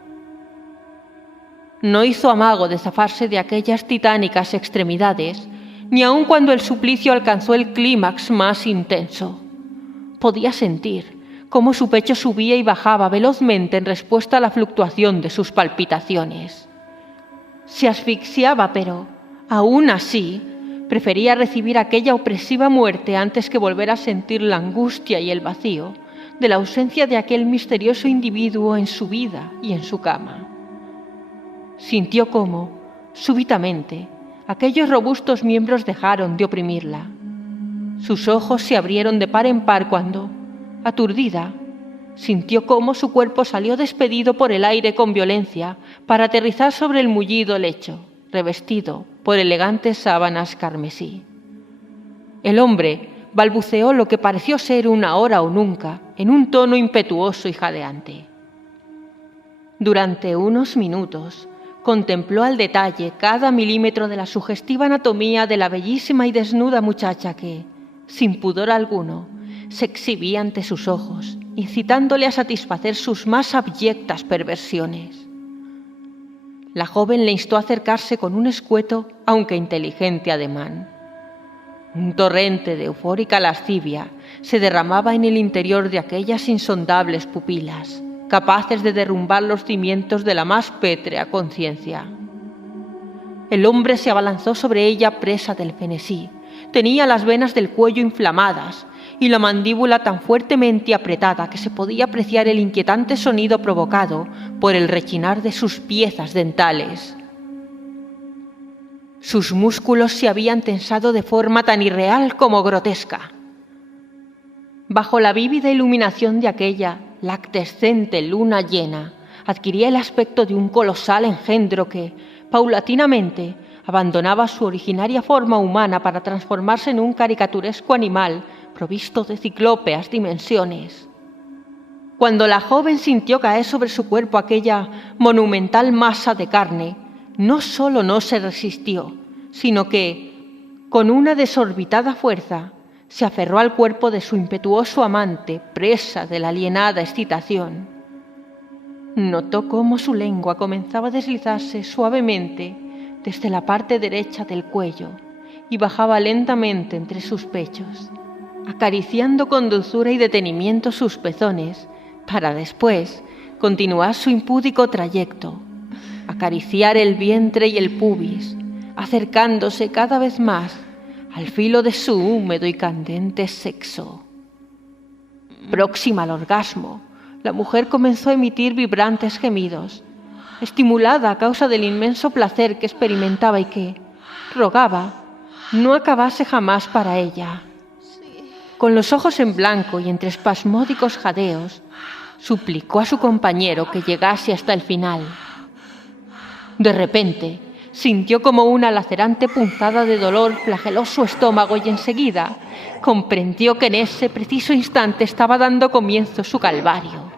No hizo amago de zafarse de aquellas titánicas extremidades, ni aun cuando el suplicio alcanzó el clímax más intenso. Podía sentir cómo su pecho subía y bajaba velozmente en respuesta a la fluctuación de sus palpitaciones. Se asfixiaba, pero, aún así, prefería recibir aquella opresiva muerte antes que volver a sentir la angustia y el vacío de la ausencia de aquel misterioso individuo en su vida y en su cama. Sintió cómo, súbitamente, aquellos robustos miembros dejaron de oprimirla. Sus ojos se abrieron de par en par cuando, aturdida, sintió cómo su cuerpo salió despedido por el aire con violencia para aterrizar sobre el mullido lecho, revestido por elegantes sábanas carmesí. El hombre balbuceó lo que pareció ser una ahora o nunca, en un tono impetuoso y jadeante. Durante unos minutos, contempló al detalle cada milímetro de la sugestiva anatomía de la bellísima y desnuda muchacha que, sin pudor alguno, se exhibía ante sus ojos, incitándole a satisfacer sus más abyectas perversiones. La joven le instó a acercarse con un escueto, aunque inteligente ademán. Un torrente de eufórica lascivia se derramaba en el interior de aquellas insondables pupilas, capaces de derrumbar los cimientos de la más pétrea conciencia. El hombre se abalanzó sobre ella presa del frenesí. Tenía las venas del cuello inflamadas y la mandíbula tan fuertemente apretada que se podía apreciar el inquietante sonido provocado por el rechinar de sus piezas dentales. Sus músculos se habían tensado de forma tan irreal como grotesca. Bajo la vívida iluminación de aquella lactescente luna llena, adquiría el aspecto de un colosal engendro que, paulatinamente, abandonaba su originaria forma humana para transformarse en un caricaturesco animal provisto de ciclópeas dimensiones. Cuando la joven sintió caer sobre su cuerpo aquella monumental masa de carne, no solo no se resistió, sino que, con una desorbitada fuerza, se aferró al cuerpo de su impetuoso amante, presa de la alienada excitación. Notó cómo su lengua comenzaba a deslizarse suavemente desde la parte derecha del cuello y bajaba lentamente entre sus pechos. acariciando con dulzura y detenimiento sus pezones, para después continuar su impúdico trayecto, acariciar el vientre y el pubis, acercándose cada vez más al filo de su húmedo y candente sexo. Próxima al orgasmo, la mujer comenzó a emitir vibrantes gemidos, estimulada a causa del inmenso placer que experimentaba y que, rogaba, no acabase jamás para ella. Con los ojos en blanco y entre espasmódicos jadeos, suplicó a su compañero que llegase hasta el final. De repente, sintió como una lacerante punzada de dolor flageló su estómago y enseguida comprendió que en ese preciso instante estaba dando comienzo su calvario.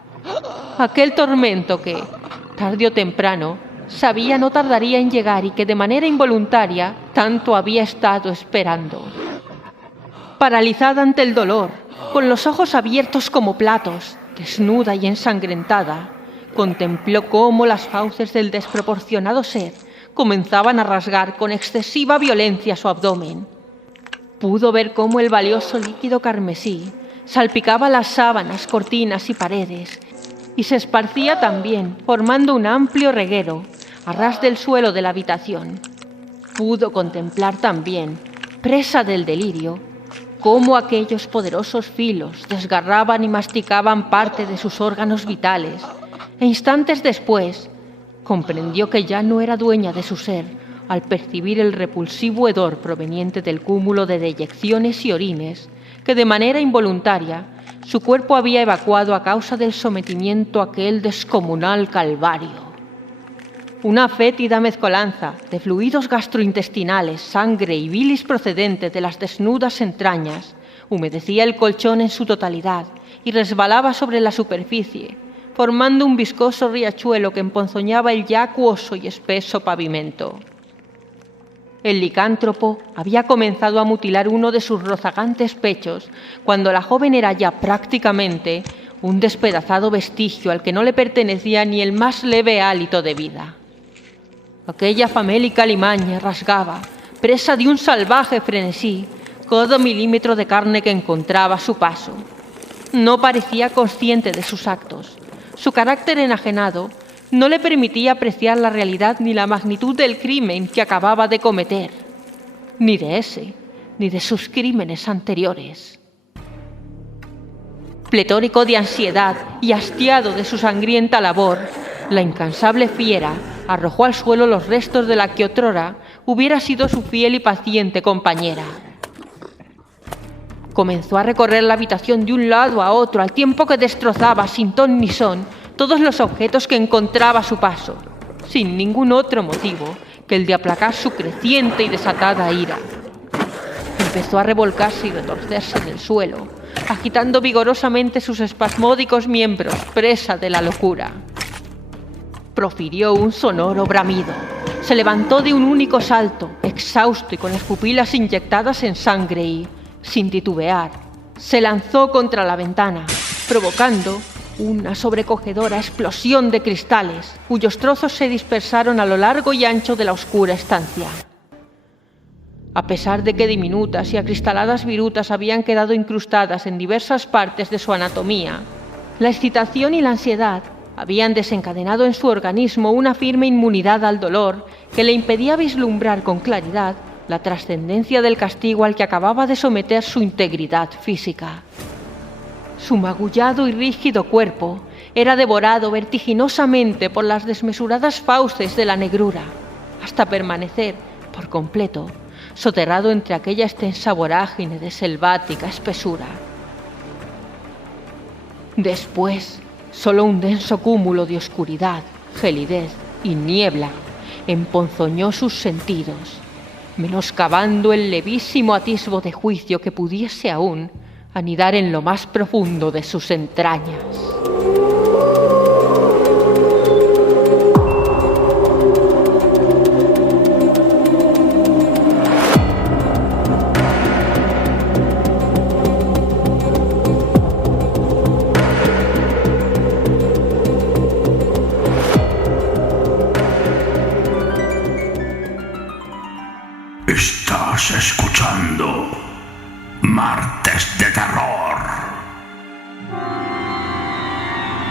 Aquel tormento que, tarde o temprano, sabía no tardaría en llegar y que de manera involuntaria tanto había estado esperando. Paralizada ante el dolor, con los ojos abiertos como platos, desnuda y ensangrentada, contempló cómo las fauces del desproporcionado ser comenzaban a rasgar con excesiva violencia su abdomen. Pudo ver cómo el valioso líquido carmesí salpicaba las sábanas, cortinas y paredes y se esparcía también, formando un amplio reguero a ras del suelo de la habitación. Pudo contemplar también, presa del delirio, cómo aquellos poderosos filos desgarraban y masticaban parte de sus órganos vitales, e instantes después comprendió que ya no era dueña de su ser al percibir el repulsivo hedor proveniente del cúmulo de deyecciones y orines que de manera involuntaria su cuerpo había evacuado a causa del sometimiento a aquel descomunal calvario. Una fétida mezcolanza de fluidos gastrointestinales, sangre y bilis procedente de las desnudas entrañas humedecía el colchón en su totalidad y resbalaba sobre la superficie, formando un viscoso riachuelo que emponzoñaba el ya acuoso y espeso pavimento. El licántropo había comenzado a mutilar uno de sus rozagantes pechos cuando la joven era ya prácticamente un despedazado vestigio al que no le pertenecía ni el más leve hálito de vida. Aquella famélica alimaña rasgaba, presa de un salvaje frenesí, cada milímetro de carne que encontraba a su paso. No parecía consciente de sus actos. Su carácter enajenado no le permitía apreciar la realidad ni la magnitud del crimen que acababa de cometer, ni de ese, ni de sus crímenes anteriores. Pletórico de ansiedad y hastiado de su sangrienta labor, la incansable fiera arrojó al suelo los restos de la que otrora hubiera sido su fiel y paciente compañera. Comenzó a recorrer la habitación de un lado a otro al tiempo que destrozaba sin ton ni son todos los objetos que encontraba a su paso, sin ningún otro motivo que el de aplacar su creciente y desatada ira. Empezó a revolcarse y retorcerse en el suelo, agitando vigorosamente sus espasmódicos miembros, presa de la locura. Profirió un sonoro bramido. Se levantó de un único salto, exhausto y con las pupilas inyectadas en sangre y, sin titubear, se lanzó contra la ventana, provocando una sobrecogedora explosión de cristales, cuyos trozos se dispersaron a lo largo y ancho de la oscura estancia. A pesar de que diminutas y acristaladas virutas habían quedado incrustadas en diversas partes de su anatomía, la excitación y la ansiedad habían desencadenado en su organismo una firme inmunidad al dolor que le impedía vislumbrar con claridad la trascendencia del castigo al que acababa de someter su integridad física. Su magullado y rígido cuerpo era devorado vertiginosamente por las desmesuradas fauces de la negrura, hasta permanecer, por completo, soterrado entre aquella extensa vorágine de selvática espesura. Después, solo un denso cúmulo de oscuridad, gelidez y niebla emponzoñó sus sentidos, menoscabando el levísimo atisbo de juicio que pudiese aún anidar en lo más profundo de sus entrañas. Estás escuchando Martes de terror.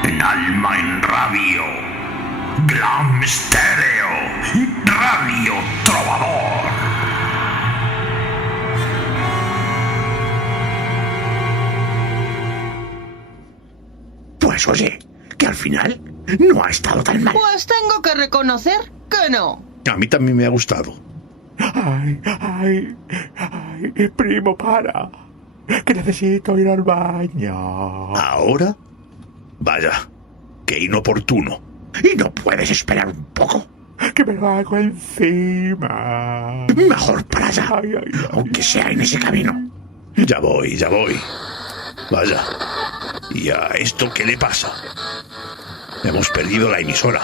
En Alma en Radio, Glam Stereo y Radio Trovador. Pues oye, que al final no ha estado tan mal. Pues tengo que reconocer que no. A mí también me ha gustado. Ay, primo, para. Que necesito ir al baño. ¿Ahora? Vaya, qué inoportuno. ¿Y no puedes esperar un poco? Que me lo hago encima. Mejor para allá, Ay. aunque sea en ese camino. Ya voy. Vaya, ¿y a esto qué le pasa? Hemos perdido la emisora.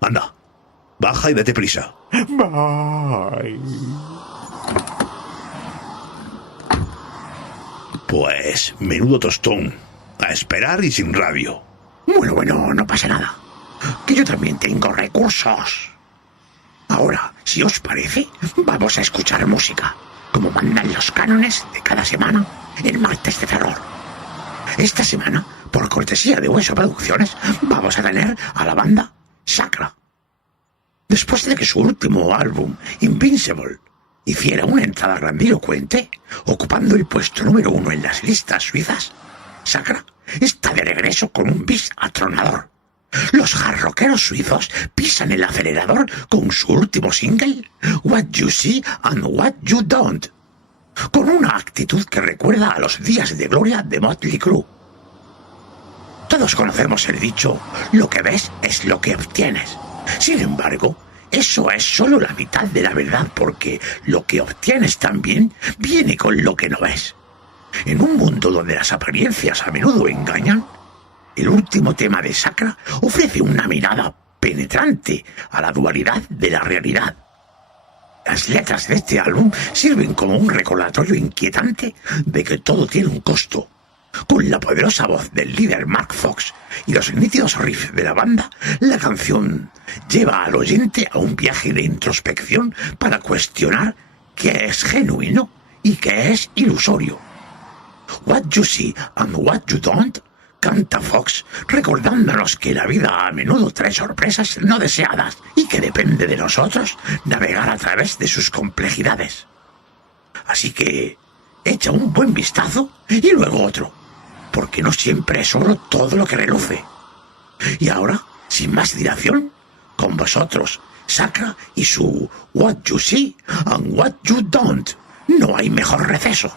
Anda, baja y date prisa. Bye. Pues, menudo tostón. A esperar y sin radio. Bueno, no pasa nada. Que yo también tengo recursos. Ahora, si os parece, vamos a escuchar música, como mandan los cánones de cada semana en Martes de Terror. Esta semana, por cortesía de Hueso Producciones, vamos a tener a la banda Sacra. Después de que su último álbum, Invincible, hiciera una entrada grandilocuente, ocupando el puesto número 1 en las listas suizas, Sacra está de regreso con un bis atronador. Los hard rockeros suizos pisan el acelerador con su último single, What You See and What You Don't, con una actitud que recuerda a los días de gloria de Motley Crue. Todos conocemos el dicho, lo que ves es lo que obtienes. Sin embargo, eso es solo la mitad de la verdad, porque lo que obtienes también viene con lo que no ves. En un mundo donde las apariencias a menudo engañan, el último tema de Sacra ofrece una mirada penetrante a la dualidad de la realidad. Las letras de este álbum sirven como un recordatorio inquietante de que todo tiene un costo. Con la poderosa voz del líder Mark Fox y los nítidos riffs de la banda, la canción lleva al oyente a un viaje de introspección para cuestionar qué es genuino y qué es ilusorio. What You See and What You Don't, canta Fox, recordándonos que la vida a menudo trae sorpresas no deseadas y que depende de nosotros navegar a través de sus complejidades. Así que echa un buen vistazo y luego otro, porque no siempre es oro todo lo que reluce. Y ahora, sin más dilación, con vosotros, Sacra y su What You See and What You Don't. No hay mejor receso.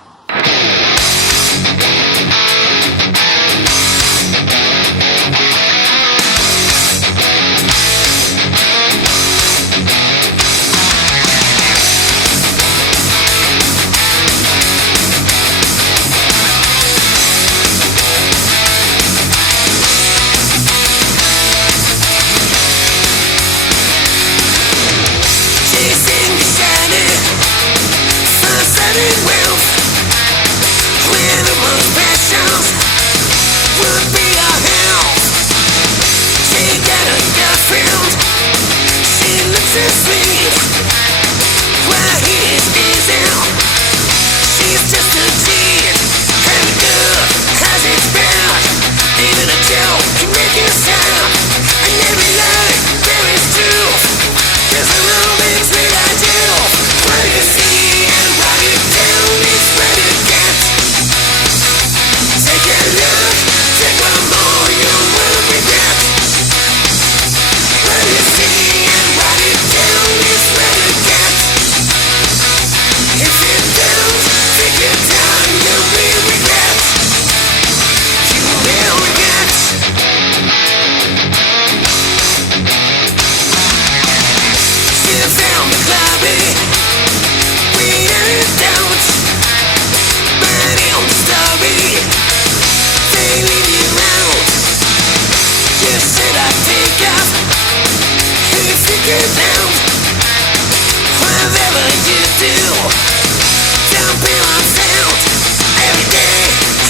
Every day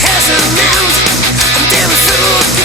has a mount. I'm damn sure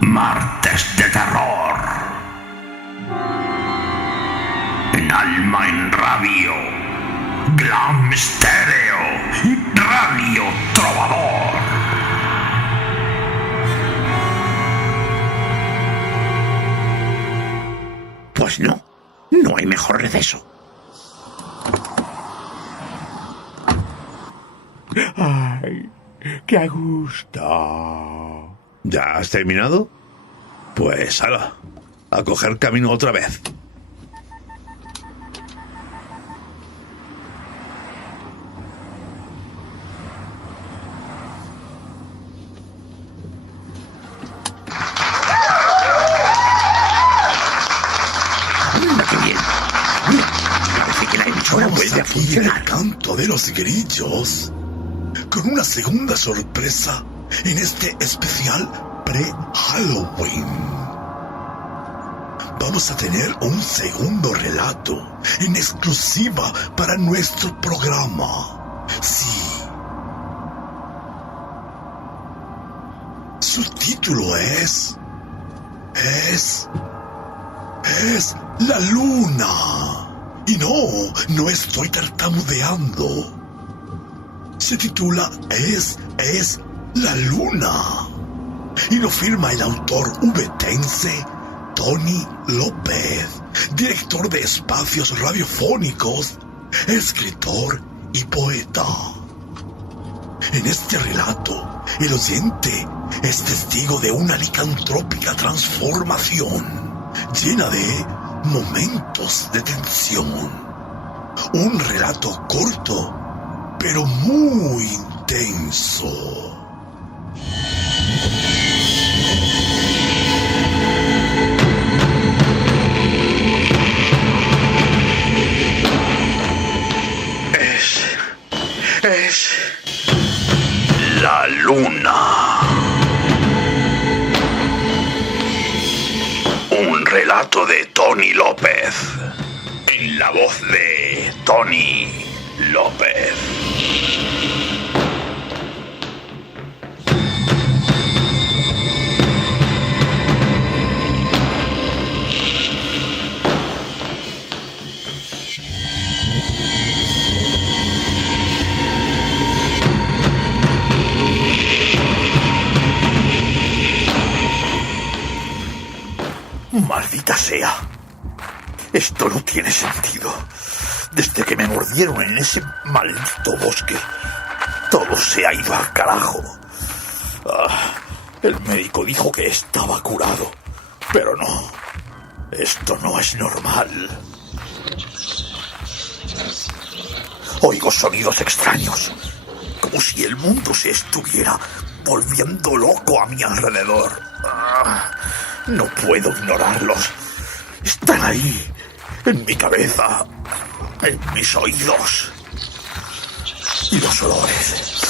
Martes de terror. En Alma en Radio, Glam Stereo, Radio Trovador. Pues no hay mejor receso. Ay, qué a gusto. ¿Ya has terminado? Pues hala, a coger camino otra vez. Anda, qué bien. Parece que la emisora vuelve a Aquí en funcionar. el canto de los grillos, con una segunda sorpresa en este especial pre-Halloween. Vamos a tener un segundo relato en exclusiva para nuestro programa. Sí. Su título es La Luna. Y no estoy tartamudeando. Se titula Es La Luna. Y lo firma el autor ubetense Tony López, director de espacios radiofónicos, escritor y poeta. En este relato, el oyente es testigo de una licantrópica transformación llena de momentos de tensión. Un relato corto, pero muy intenso. Es La Luna. Un relato de Tony López. En la voz de Tony López. Maldita sea. Esto no tiene sentido. Desde que me mordieron en ese maldito bosque, todo se ha ido al carajo. El médico dijo que estaba curado, pero no. Esto no es normal. Oigo sonidos extraños, como si el mundo se estuviera volviendo loco a mi alrededor. No puedo ignorarlos. Están ahí, en mi cabeza, en mis oídos. Y los olores.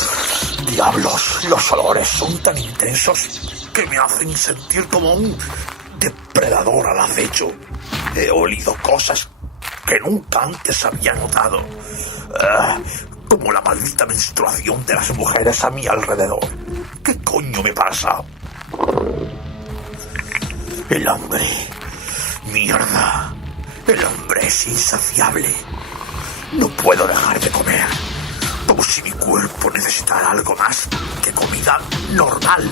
Diablos, los olores son tan intensos que me hacen sentir como un depredador al acecho. He olido cosas que nunca antes había notado. Como la maldita menstruación de las mujeres a mi alrededor. ¿Qué coño me pasa? El hambre. Mierda. El hambre es insaciable. No puedo dejar de comer. Como si mi cuerpo necesitara algo más que comida normal.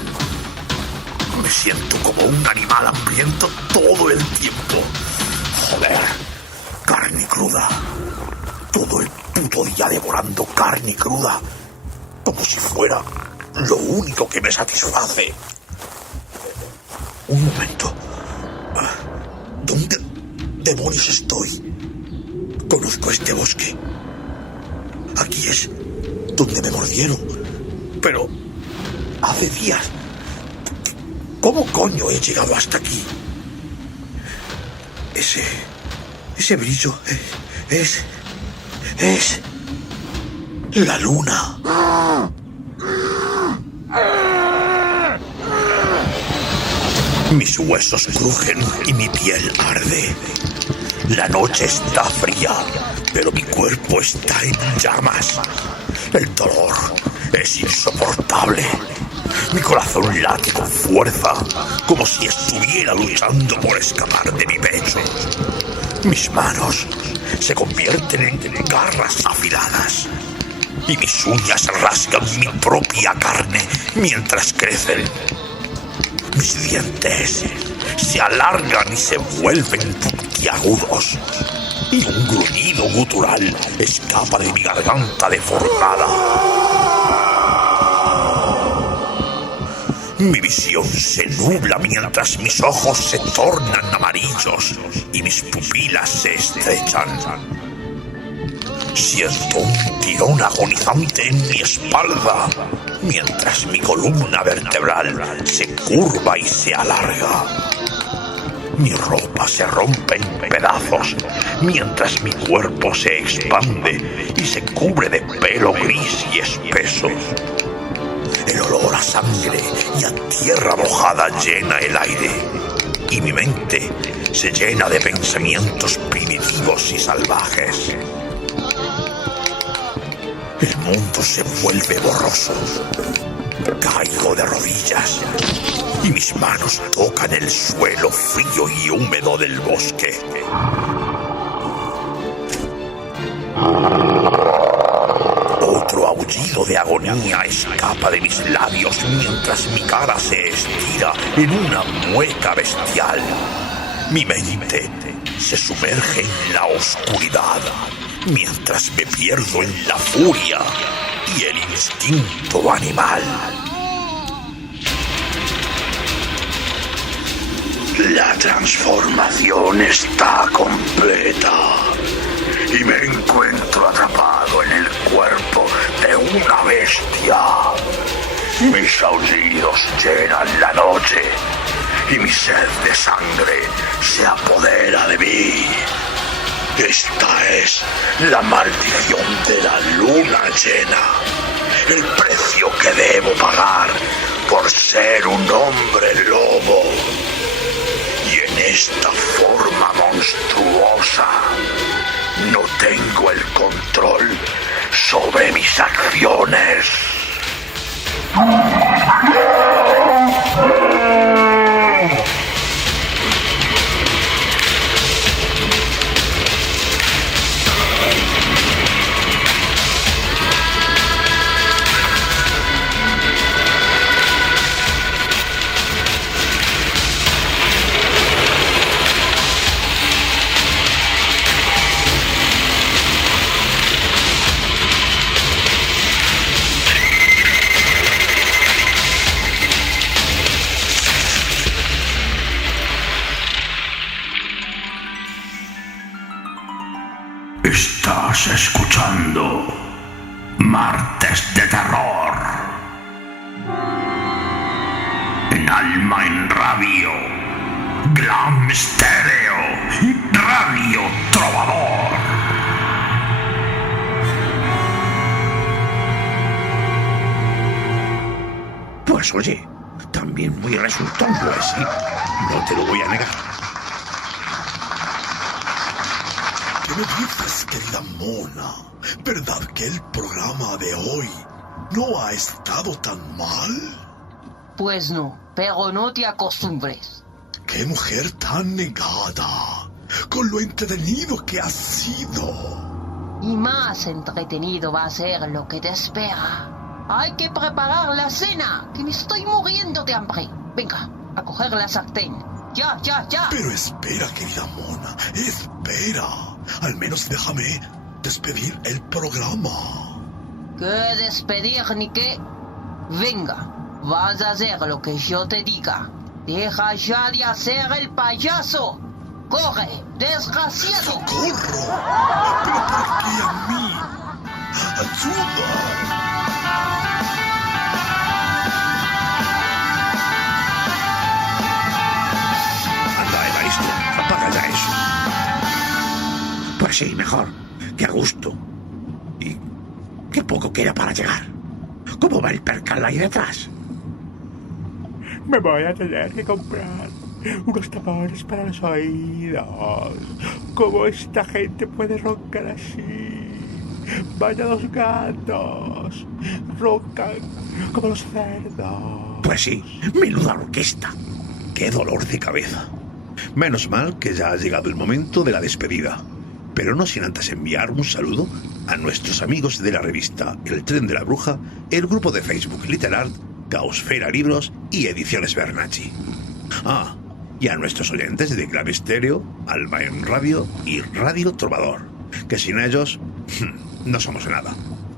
Me siento como un animal hambriento todo el tiempo. Joder. Carne cruda. Todo el puto día devorando carne cruda. Como si fuera lo único que me satisface. Un momento. ¿Dónde demonios estoy? Conozco este bosque. Aquí es donde me mordieron. Pero hace días. ¿Cómo coño he llegado hasta aquí? Ese brillo es la luna. Mis huesos crujen y mi piel arde. La noche está fría, pero mi cuerpo está en llamas. El dolor es insoportable. Mi corazón late con fuerza, como si estuviera luchando por escapar de mi pecho. Mis manos se convierten en garras afiladas y mis uñas rasgan mi propia carne mientras crecen. Mis dientes se alargan y se vuelven puntiagudos y un gruñido gutural escapa de mi garganta deformada. Mi visión se nubla mientras mis ojos se tornan amarillos y mis pupilas se estrechan. Siento un tirón agonizante en mi espalda, mientras mi columna vertebral se curva y se alarga. Mi ropa se rompe en pedazos, mientras mi cuerpo se expande y se cubre de pelo gris y espeso. El olor a sangre y a tierra mojada llena el aire, y mi mente se llena de pensamientos primitivos y salvajes. El mundo se vuelve borroso. Caigo de rodillas y mis manos tocan el suelo frío y húmedo del bosque. Otro aullido de agonía escapa de mis labios mientras mi cara se estira en una mueca bestial. Mi mente se sumerge en la oscuridad mientras me pierdo en la furia y el instinto animal. La transformación está completa y me encuentro atrapado en el cuerpo de una bestia. Mis aullidos llenan la noche y mi sed de sangre se apodera de mí. Esta es la maldición de la luna llena, el precio que debo pagar por ser un hombre lobo. Y en esta forma monstruosa no tengo el control sobre mis acciones. Estás escuchando Martes de Terror en Alma en Radio, Glam Stereo y Radio Trovador. Pues oye, también muy resultón, pues sí, no te lo voy a negar. ¿Qué me dices, querida Mona? ¿Verdad que el programa de hoy no ha estado tan mal? Pues no, pero no te acostumbres. ¡Qué mujer tan negada! Con lo entretenido que ha sido. Y más entretenido va a ser lo que te espera. Hay que preparar la cena, que me estoy muriendo de hambre. Venga, a coger la sartén. ¡Ya, ya, ya! Pero espera, querida Mona, espera. Al menos déjame despedir el programa. ¿Qué despedir ni qué? Venga, vas a hacer lo que yo te diga. Deja ya de hacer el payaso. ¡Corre, desgraciado! ¡Socorro! ¿Pero por qué a mí? ¡Ayuda! Apaga ya eso. Pues sí, mejor. Que a gusto. Y qué poco queda para llegar. ¿Cómo va el percal ahí detrás? Me voy a tener que comprar unos tapones para los oídos. ¿Cómo esta gente puede roncar así? Vaya dos gatos. Roncan como los cerdos. Pues sí, menuda orquesta. ¡Qué dolor de cabeza! Menos mal que ya ha llegado el momento de la despedida. Pero no sin antes enviar un saludo a nuestros amigos de la revista El Tren de la Bruja, el grupo de Facebook Literart, Caosfera Libros y Ediciones Bernacchi. Ah, y a nuestros oyentes de Clave Estéreo, Alma en Radio y Radio Trovador, que sin ellos no somos nada.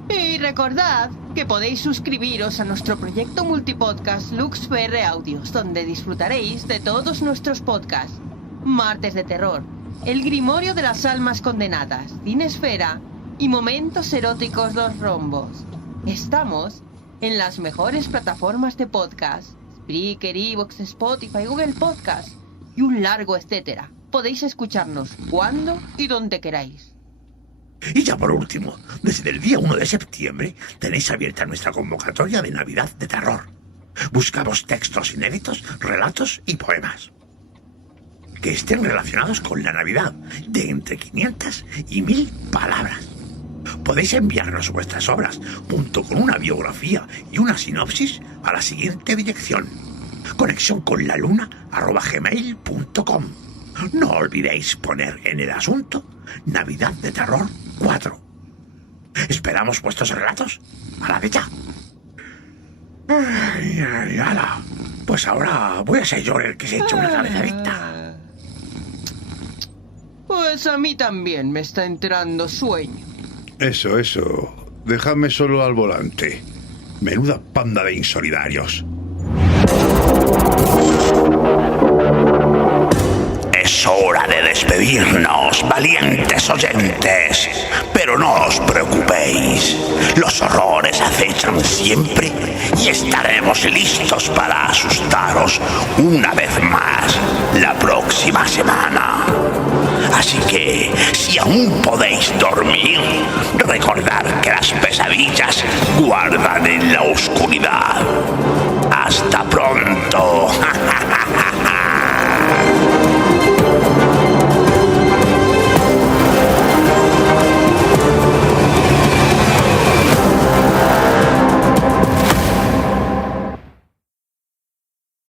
Y recordad que podéis suscribiros a nuestro proyecto multipodcast LuxVR Audios, donde disfrutaréis de todos nuestros podcasts. Martes de Terror, El Grimorio de las Almas Condenadas, Cinesfera y Momentos Eróticos Los Rombos. Estamos en las mejores plataformas de podcast: Spreaker, Evox, Spotify, Google Podcast y un largo etcétera. Podéis escucharnos cuando y donde queráis. Y ya por último, desde el día 1 de septiembre tenéis abierta nuestra convocatoria de Navidad de Terror. Buscamos textos inéditos, relatos y poemas que estén relacionados con la Navidad, de entre 500 y 1000 palabras. Podéis enviarnos vuestras obras junto con una biografía y una sinopsis a la siguiente dirección: conexionconlaluna@gmail.com. No olvidéis poner en el asunto Navidad de Terror 4. Esperamos vuestros relatos a la fecha. Ay, ala. Pues ahora voy a ser yo el que se eche una cabezadita. Pues a mí también me está entrando sueño. Eso. Dejadme solo al volante. Menuda panda de insolidarios. Es hora de despedirnos, valientes oyentes. Pero no os preocupéis. Los horrores acechan siempre y estaremos listos para asustaros una vez más la próxima semana. Así que, si aún podéis dormir, recordad que las pesadillas guardan en la oscuridad. ¡Hasta pronto!